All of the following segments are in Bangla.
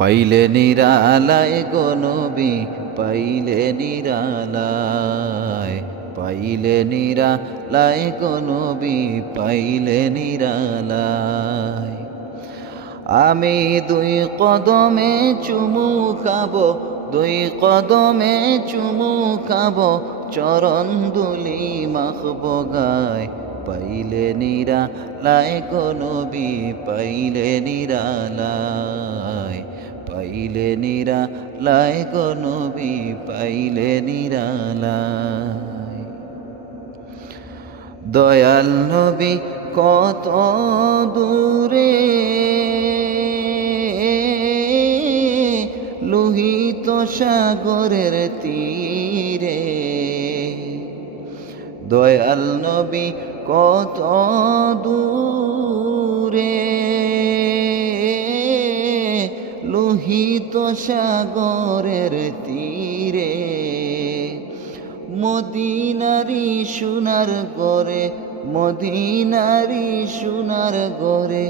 পাইলে নিরালায় গো নবী, পাইলে নিরালায়, পাইলে নিরালায় গো নবী, পাইলে নিরালায়। আমি দুই কদমে চুমু খাবো, দুই কদমে চুমু খাবো, চরণ দুলি মাখবো গায়। পাইলে নিরালায় গো নবী, পাইলে নিরালায়, পাইলে নিরালায় গো নবী, পাইলে নিরালায়। দয়াল নবী কত দূরে, লোহিত সাগরের তীরে। দয়াল নবী কত দূরে, লোহিত সাগরের তীরে। মদিনারি সোনার গরে, মদিনারি সোনার গরে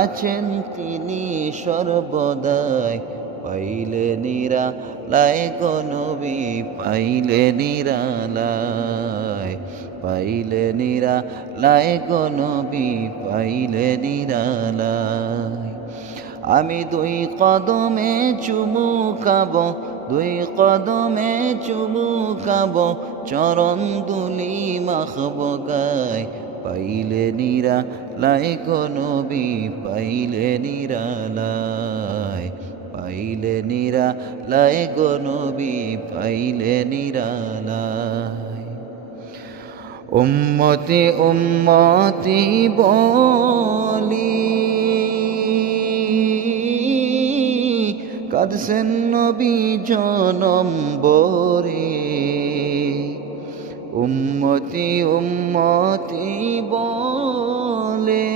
আছেন তিনি সর্বদাই। পাইলে নিরালায় গো নবী, পাইলে নিরালায়, পাইলে নিরালায় গো নবী, পাইলে নিরালায়। আমি দুই কদমে চুমু খাবো, দুই কদমে চুমু খাবো, চরণ দুলি মাখবো গায়। পাইলে নিরালায় গো নবী, পাইলে নিরালায়, পাইলে নিরালায় গো নবী, পাইলে নিরালায়। উম্মতি উম্মতি বলি কাঁদছেন নবী জনম ভরে। উম্মতি উম্মতি বলে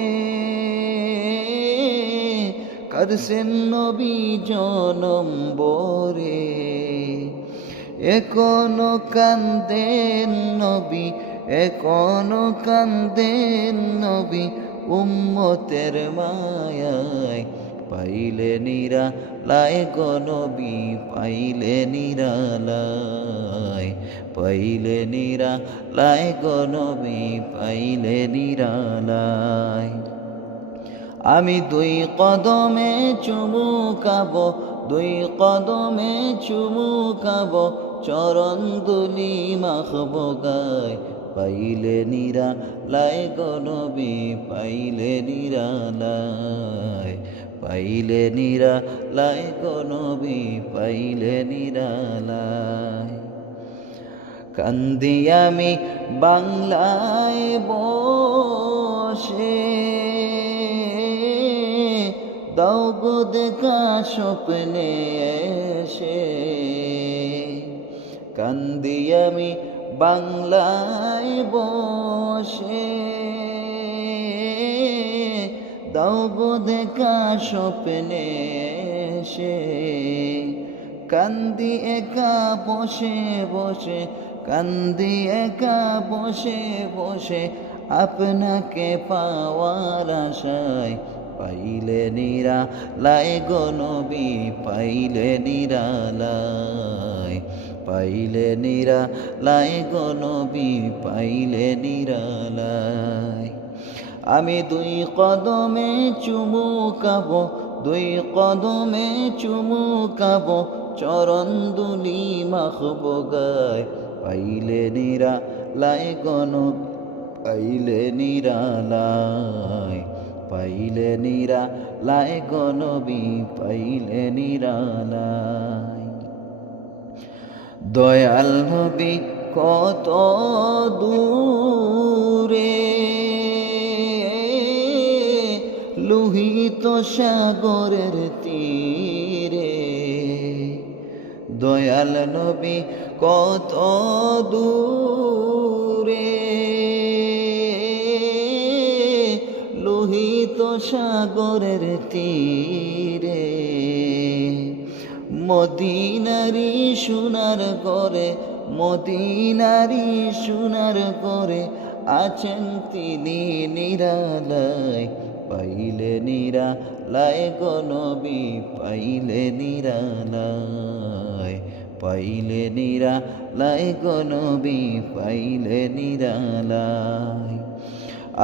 কাঁদছেন নবী জনম ভরে। এখনো কান্দেন নবী, এখনো কান্দেন নবী, উম্মতের মায়ায়। পাইলে নিরালায় গো নবী, পাইলে নিরালায়, পাইলে নিরালায় গো নবী, পাইলে নিরালায়। আমি দুই কদমে চুমু খাবো, দুই কদমে চুমু খাবো, চরণ দুলি মাখবো গায়। পাইলে নিরালায় গো নবী, পাইলে নিরালায়, পাইলে নিরালায় গো নবী, পাইলে নিরালায়। কান্দি আমি বাংলায় বসে, দাও গো দেখা স্বপ্নে এসে। কান্দি আমি বাংলায় বসে, দাও গো দেখা স্বপ্নে এসে। কান্দি একা বসে বসে, কান্দি একা বসে বসে, আপনাকে পাওয়ার আশায়। পাইলে নিরালায় গো নবী, পাইলে নিরালায়, পাইলে নিরালায় গো নবী, পাইলে নিরালায়। আমি দুই কদমে চুমু খাবো, দুই কদমে চুমু খাবো, চরণ দুলি মাখবো গায়। পাইলে নিরালায় গো নবী, পাইলে নিরালায়, পাইলে নিরালায় গো নবী, পাইলে নিরালায়। দয়াল নবী কত দূরে, লোহিত সাগরের তীরে। দয়াল নবী কত দূরে, লোহিত সাগরের তীরে। মদিনারি সোনার ঘরে, মদিনারি সোনার ঘরে আছেন তিনি নিরালায়। পাইলে নিরালায় লাই গো নবী পাইলে নিরালায়, পাইলে নিরালায় গো নবী পাইলে নিরালায়।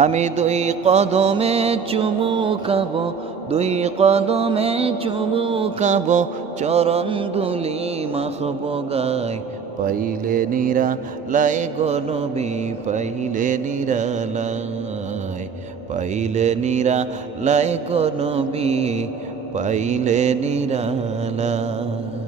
আমি দুই কদমে চুমু খাবো, দুই কদমে চুমু খাবো, চরণ দুলি মাখবো গায়, পাইলে নিরালায় গো নবী পাইলে নিরালায়, পাইলে নিরালায় গো নবী পাইলে নিরালায়।